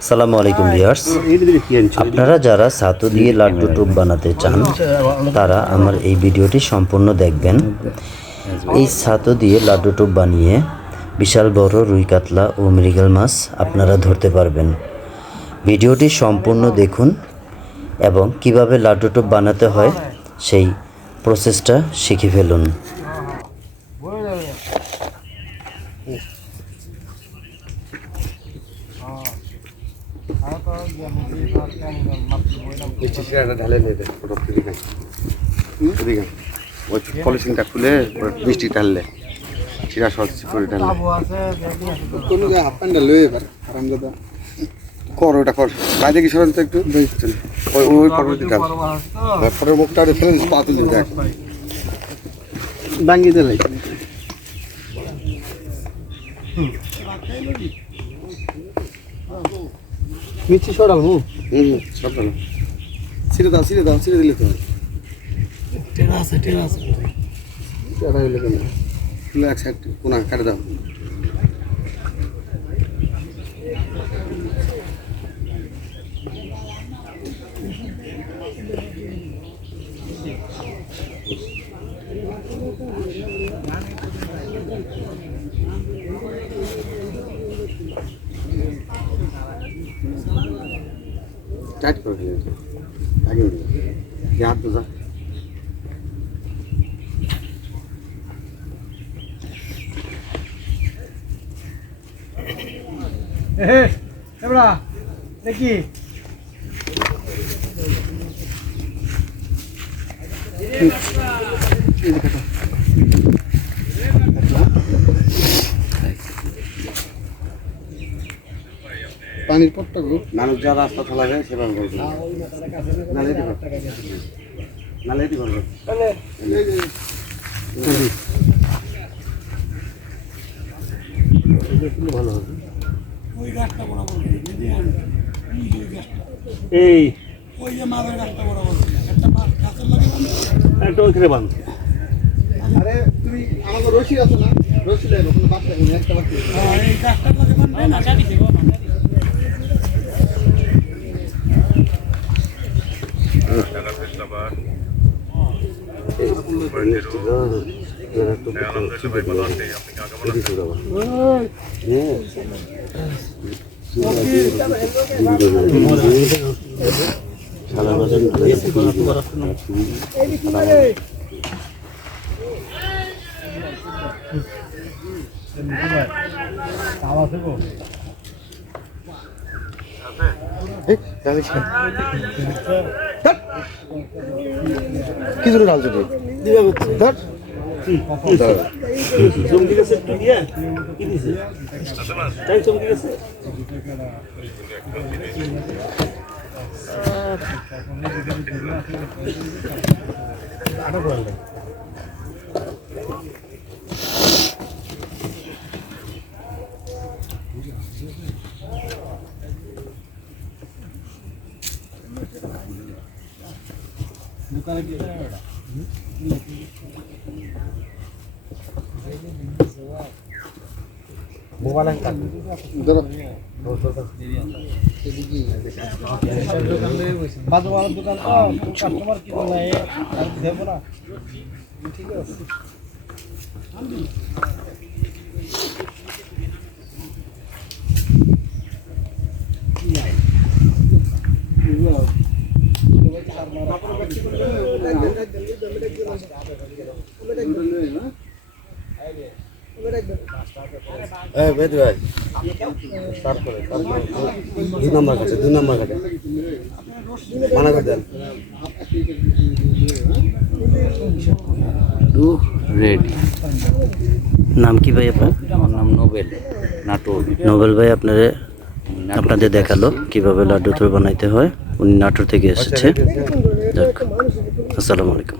আসসালামু আলাইকুম ভিউয়ার্স, আপনারা যারা ছাতু দিয়ে লাড্ডু টোপ বানাতে চান তারা আমার এই ভিডিওটি সম্পূর্ণ দেখবেন। এই ছাতু দিয়ে লাড্ডু টোপ বানিয়ে বিশাল বড় রুই কাতলা ও মৃগেল মাছ আপনারা ধরতে পারবেন। ভিডিওটি সম্পূর্ণ দেখুন এবং কিভাবে লাড্ডু টোপ বানাতে হয় সেই প্রসেসটা শিখে ফেলুন। পলিথিনটা খুলে মিষ্টি ঢাললে চিরা সস করে ঢাললে কর ওটা কর বাইরে কি সরান তো একটু ওই পরবর্তী ঢাল পরের মুখটা ফেলে পা তুলে দেখ ভাঙিয়ে দিলে মিষ্টি সরাল সব ভালো ছিঁড়ে দাও ছিঁড়ে দিলে তো টেরা আছে টেরা হইলে কেন তুলে এক সাইড কোনা কাটে দাও টাইট করে দিলে আগে হাত তো যা এবড়া দেখি পানির পটটা মানুষ যা রাস্তা চলা যায় সেভাবে করবে নালেটি করবে ভালো হবে এই ওই যে মাছের গাছটা বরাবর একটা মাছ গাছের লাগে একটা ওইখানে বাঁধ আরে তুমি আমাকে রশি আছে না রশি লাগবে কোনো বাদ লাগবে একটা বাদ এই গাছটার লাগে বাঁধবে না গাড়ি দেব না কি জন্য ঢালছো তুই দিবা করছে ধর চমকি গেছে একটু দিয়ে কি দিছে তাই চমকি গেছে দোকানে গিয়ে মোবাইল ধরো বাজার দোকান কাস্টমার কি বলে দেবো না ঠিক আছে দুই নম্বর কাছে মানা করে দেন রেডি। নাম কি ভাই আপনার? আমার নাম নোবেল, নাটোর। নোবেল ভাই আপনাদের দেখালো কিভাবে লাড্ডু টোপ বানাইতে হয়। উনি নাটোর থেকে এসেছে। যাক, আসসালামু আলাইকুম।